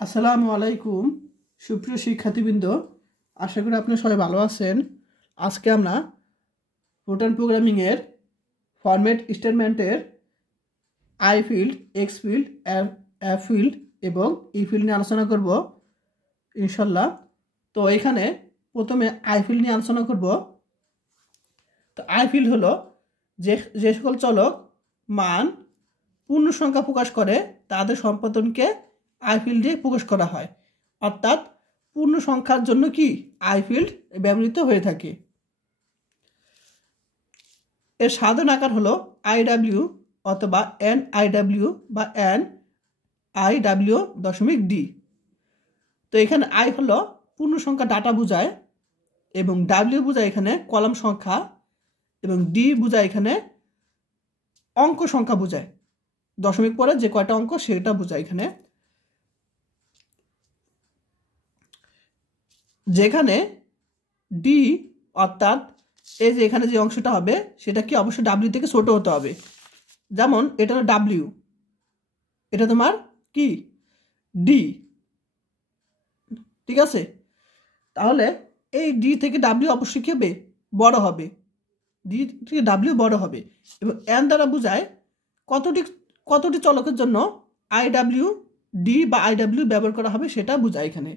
আসসালামু আলাইকুম সুপ্রিয় শিক্ষার্থীবৃন্দ, আশা করি আপনারা সবাই ভালো আছেন। আজকে আমরা প্রোটন প্রোগ্রামিংয়ের ফরম্যাট স্টেটমেন্টের I felt, x field, F field এবং ই ফিল্ড নিয়ে আলোচনা করব ইনশাল্লাহ। তো এখানে প্রথমে আই ফিল্ড নিয়ে আলোচনা করব। তো আই ফিল্ড হলো যে সকল চলক মান পূর্ণ সংখ্যা প্রকাশ করে তাদের সম্পাদনকে আই ফিল্ড দিয়ে প্রকাশ করা হয়, অর্থাৎ পূর্ণ সংখ্যার জন্য কি আই ফিল্ড ব্যবহৃত হয়ে থাকে। এর সাধারণ আকার হলো আইডাব্লিউ অথবা এন আইডাব্লিউ বা এন আইডাব্লিউ দশমিক ডি। তো এখানে আই হলো পূর্ণ সংখ্যা ডাটা বোঝায় এবং ডাব্লিউ বোঝায় এখানে কলাম সংখ্যা এবং ডি বোঝায় এখানে অঙ্ক সংখ্যা বোঝায়, দশমিক পরে যে কয়টা অঙ্ক সেটা বোঝায় এখানে। যেখানে ডি অর্থাৎ এই যে এখানে যে অংশটা হবে সেটা কি অবশ্যই ডাব্লিউ থেকে ছোট হতে হবে। যেমন এটা হলো ডাব্লিউ, এটা তোমার কি ডি, ঠিক আছে। তাহলে এই ডি থেকে ডাব্লিউ অবশ্যই কি হবে, বড় হবে, ডি থেকে ডাব্লিউ বড় হবে। এবং এন দ্বারা বোঝায় কতটি চলকের জন্য আইডাব্লিউ ডি বা আইডাব্লিউ ব্যবহার করা হবে সেটা বোঝায় এখানে।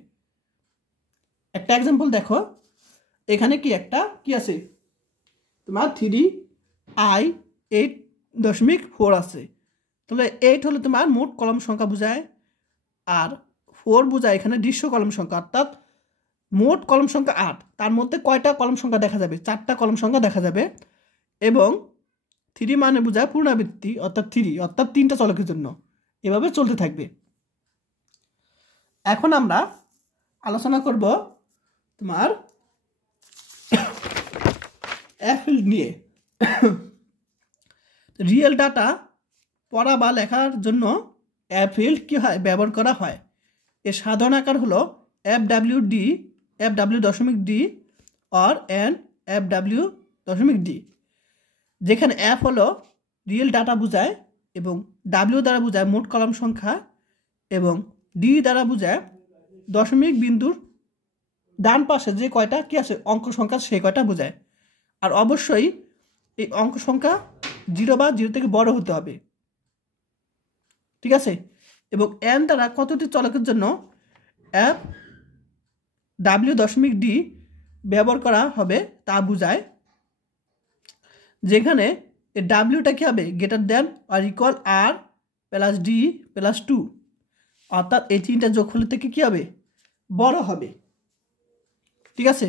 একটা এক্সাম্পল দেখো, এখানে কি একটা কি আছে তোমার 3i8.4 আছে। তাহলে 8 হলো তোমার মোট কলম সংখ্যা বোঝায় আর 4 বোঝায় এখানে দৃশ্য কলম সংখ্যা, অর্থাৎ মোট কলম সংখ্যা 8, তার মধ্যে কয়টা কলম সংখ্যা দেখা যাবে, 4টা কলম সংখ্যা দেখা যাবে। এবং 3 মানে বোঝায় পুনরাবৃত্তি অর্থাৎ 3টা চলকের জন্য, এভাবে চলতে থাকবে। এখন আমরা আলোচনা করব তোমার এফ ফিল্ড নিয়ে। রিয়েল ডাটা পড়া বা লেখার জন্য এফ ফিল্ড কি হয় ব্যবহার করা হয়। এর সাধারণ আকার হলো এফ ডাব্লিউ দশমিক D or N F W দশমিক ডি, যেখানে এফ হলো রিয়েল ডাটা বোঝায় এবং ডাব্লিউ দ্বারা বোঝায় মোট কলাম সংখ্যা এবং ডি দ্বারা বোঝায় দশমিক বিন্দুর ডান পাশে যে কয়টা কি আছে অঙ্ক সংখ্যা সে কয়টা বোঝায়। আর অবশ্যই এই অঙ্ক সংখ্যা 0 বা 0 থেকে বড় হতে হবে, ঠিক আছে। এবং এন দ্বারা কতটি চলকের জন্য এফ ডাব্লিউ দশমিক ডি ব্যবহার করা হবে তা বোঝায়। যেখানে এই ডাব্লিউটা কি হবে গ্রেটার দেন আর ইকুয়াল আর প্লাস ডি প্লাস 2, অর্থাৎ এই 3টা যোগফল থেকে কি হবে বড় হবে, ঠিক আছে।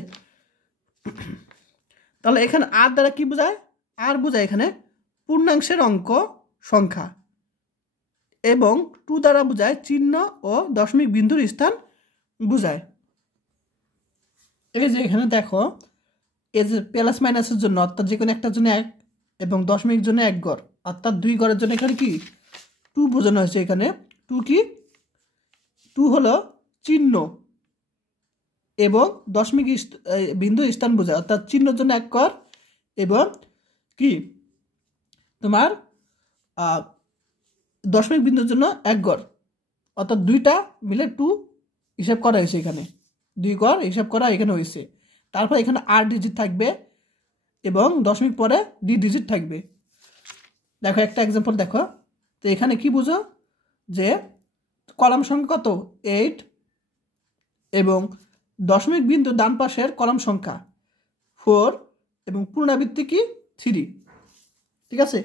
তাহলে এখানে আর দ্বারা কি বোঝায়, আর বোঝায় এখানে পূর্ণাংশের অঙ্ক সংখ্যা এবং 2 দ্বারা বোঝায় চিহ্ন ও দশমিক বিন্দুর স্থান বোঝায়। এই যে এখানে দেখো এই যে প্লাস মাইনাসের জন্য অর্থাৎ যে কোনো একটার জন্য 1 এবং দশমিক জন্য 1 গড়, অর্থাৎ 2 গড়ের জন্য এখানে কি 2 বোঝানো হয়েছে। এখানে 2 কি 2 হলো চিহ্ন এবং দশমিক বিন্দু স্থান বোঝায়, অর্থাৎ চিহ্নের জন্য 1 গড় এবং কি তোমার দশমিক বিন্দুর জন্য 1 গড়, অর্থাৎ 2টা মিলে 2 হিসাব করা হয়েছে। এখানে 2 গড় হিসাব করা এখানে হয়েছে। তারপর এখানে 8 ডিজিট থাকবে এবং দশমিক পরে ডি ডিজিট থাকবে। দেখো একটা এক্সাম্পল দেখো, তো এখানে কি বুঝো যে কলাম সংখ্যা কত 8 এবং দশমিক বিন্দু ডান পাশের কলাম সংখ্যা 4 এবং পুনরাবৃত্তি কি 3, ঠিক আছে।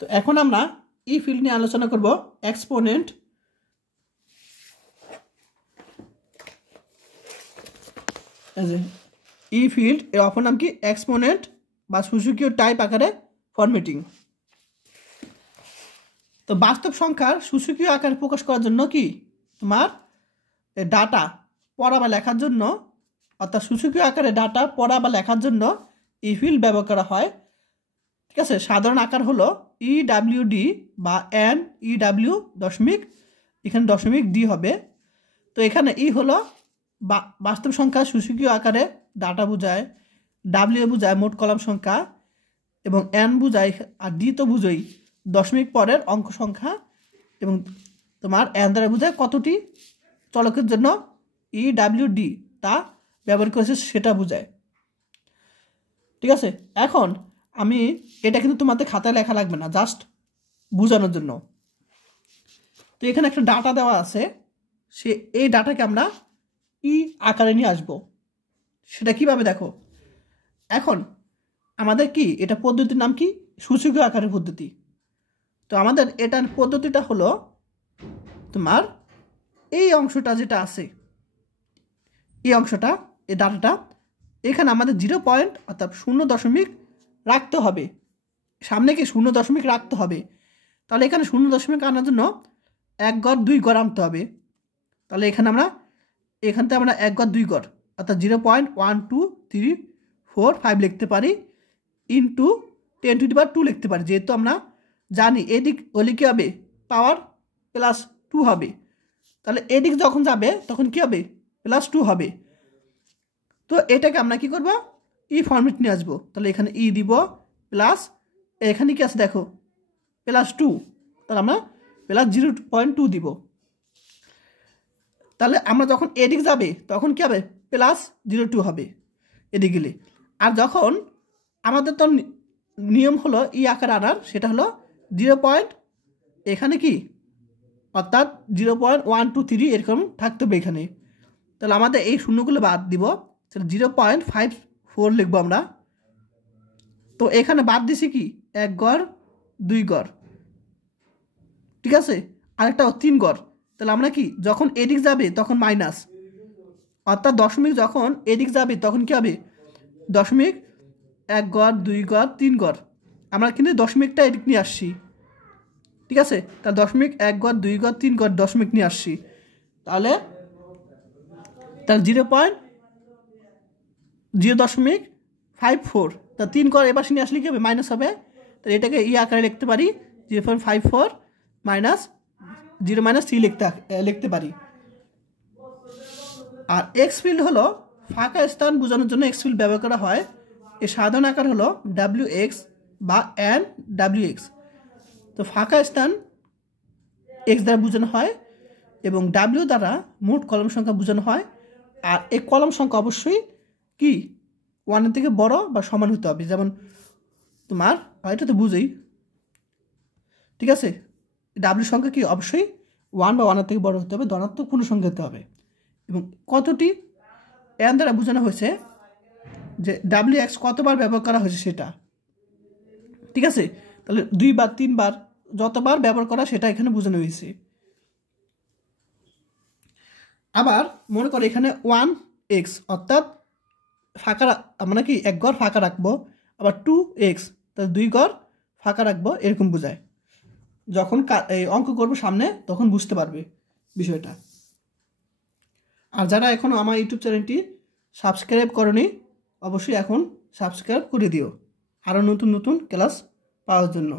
তো এখন আমরা ই ফিল্ড নিয়ে আলোচনা করব। এক্সপোনেন্ট ই ফিল্ড এর অপর নাম কি এক্সপোনেন্ট বা সূচকীয় টাইপ আকারে ফরম্যাটিং। তো বাস্তব সংখ্যার সূচকীয় আকারে প্রকাশ করার জন্য কি তোমার ডাটা পড়া বা লেখার জন্য, অর্থাৎ সূচকীয় আকারে ডাটা পড়া বা লেখার জন্য ই ফিল্ড ব্যবহার করা হয়, ঠিক আছে। সাধারণ আকার হলো ইডাব্লিউডি বা এন ইডাব্লিউ দশমিক, এখানে দশমিক ডি হবে। তো এখানে ই হলো বাস্তব সংখ্যা সূচকীয় আকারে ডাটা বোঝায়, ডাব্লিউ বোঝায় মোট কলাম সংখ্যা এবং এন বোঝায় আর ডি তো বুঝোই দশমিক পরের অঙ্ক সংখ্যা এবং তোমার এন দ্বারা বোঝায় কতটি চলকের জন্য EWD তা ব্যবহার করেছে সেটা বোঝায়। ঠিক আছে, এখন আমি এটা কিন্তু তোমাদের খাতায় লেখা লাগবে না, জাস্ট বোঝানোর জন্য। তো এখানে একটা ডাটা দেওয়া আছে, এই ডাটাকে আমরা আকারে নিয়ে আসব। সেটা কিভাবে দেখো, এখন আমাদের কি এটা পদ্ধতির নাম কি, সূচকীয় আকারের পদ্ধতি। তো আমাদের এটার পদ্ধতিটা হলো তোমার এই অংশটা যেটা আছে, এই অংশটা, এই ডাটাটা, এখানে আমাদের 0 অর্থাৎ 0 রাখতে হবে, সামনে কি 0 রাখতে হবে। তাহলে এখানে 0 আনার জন্য 1 গড় 2 গড় আনতে হবে। তাহলে এখানে আমরা এখান থেকে আমরা 1 গড় 2 গড় অর্থাৎ 0.1234 লিখতে পারি, ইন্টু 10⁻² লিখতে পারি, যেহেতু আমরা জানি এদিক হলে কী হবে, পাওয়ার +2 হবে। তাহলে এদিক যখন যাবে তখন কী হবে, +2 হবে। তো এটাকে আমরা কি করব, ফরম্যাট নিয়ে আসবো। তাহলে এখানে দিব প্লাস, এখানে কি আছে দেখো +2, তাহলে আমরা +0.2 দিব। তাহলে আমরা যখন এদিক যাবে তখন কি হবে, +02 হবে এদিক গেলে। আর যখন আমাদের তো নিয়ম হলো আকার আনার, সেটা হলো 0. এখানে কি অর্থাৎ 0.123 এরকম থাকতে হবে এখানে। তাহলে আমাদের এই শূন্যগুলো বাদ দিব, তাহলে 0.54 লিখবো আমরা। তো এখানে বাদ দিছি কি 1 গড় 2 গড়, ঠিক আছে, আরেকটা 3 গড়। তাহলে আমরা কি যখন এদিক যাবে তখন মাইনাস, অর্থাৎ দশমিক যখন এদিক যাবে তখন কি হবে, 1 গড় 2 গড় 3 গড়। আমরা কিন্তু দশমিকটা এদিক নিয়ে আসছি, ঠিক আছে। তাহলে 1 গড় 2 গড় 3 গড় দশমিক নিয়ে আসছি। তাহলে 0.54, তা 3 গড় এবার নিয়ে আসলে কি হবে, মাইনাস হবে। তাহলে এটাকে আকারে লিখতে পারি, 0.54 মাইনাস 0 - 3 লিখতে পারি। আর এক্স ফিল্ড হলো ফাঁকা স্থান বোঝানোর জন্য এক্স ফিল্ড ব্যবহার করা হয়। এর সাধারণ আকার হলো WX বা NWX। তো ফাঁকা স্থান X দ্বারা বোঝানো হয় এবং W দ্বারা মোট কলম সংখ্যা বোঝানো হয়। আর এই কলম সংখ্যা অবশ্যই কি 1 থেকে বড় বা সমান হতে হবে, যেমন তোমার এটা তো বুঝেই, ঠিক আছে। W সংখ্যা কি অবশ্যই 1 বা 1 থেকে বড় হতে হবে, ধনাত্মক পূর্ণ সংখ্যা হতে হবে। এবং কতটি এন দ্বারা বোঝানো হয়েছে যে WX কতবার ব্যবহার করা হয়েছে সেটা, ঠিক আছে। তাহলে 2 বার 3 বার যতবার ব্যবহার করা সেটা এখানে বোঝানো হয়েছে। আবার মনে করো এখানে 1x অর্থাৎ ফাঁকা আমরা কি 1 গড় ফাঁকা রাখবো, আবার 2x তাহলে 2 গড় ফাঁকা রাখবো, এরকম বোঝায়। যখন এই অঙ্ক করবো সামনে তখন বুঝতে পারবে বিষয়টা। আর যারা এখনও আমার ইউটিউব চ্যানেলটি সাবস্ক্রাইব করনি, অবশ্যই এখন সাবস্ক্রাইব করে দিও আরও নতুন নতুন ক্লাস পাওয়ার জন্য।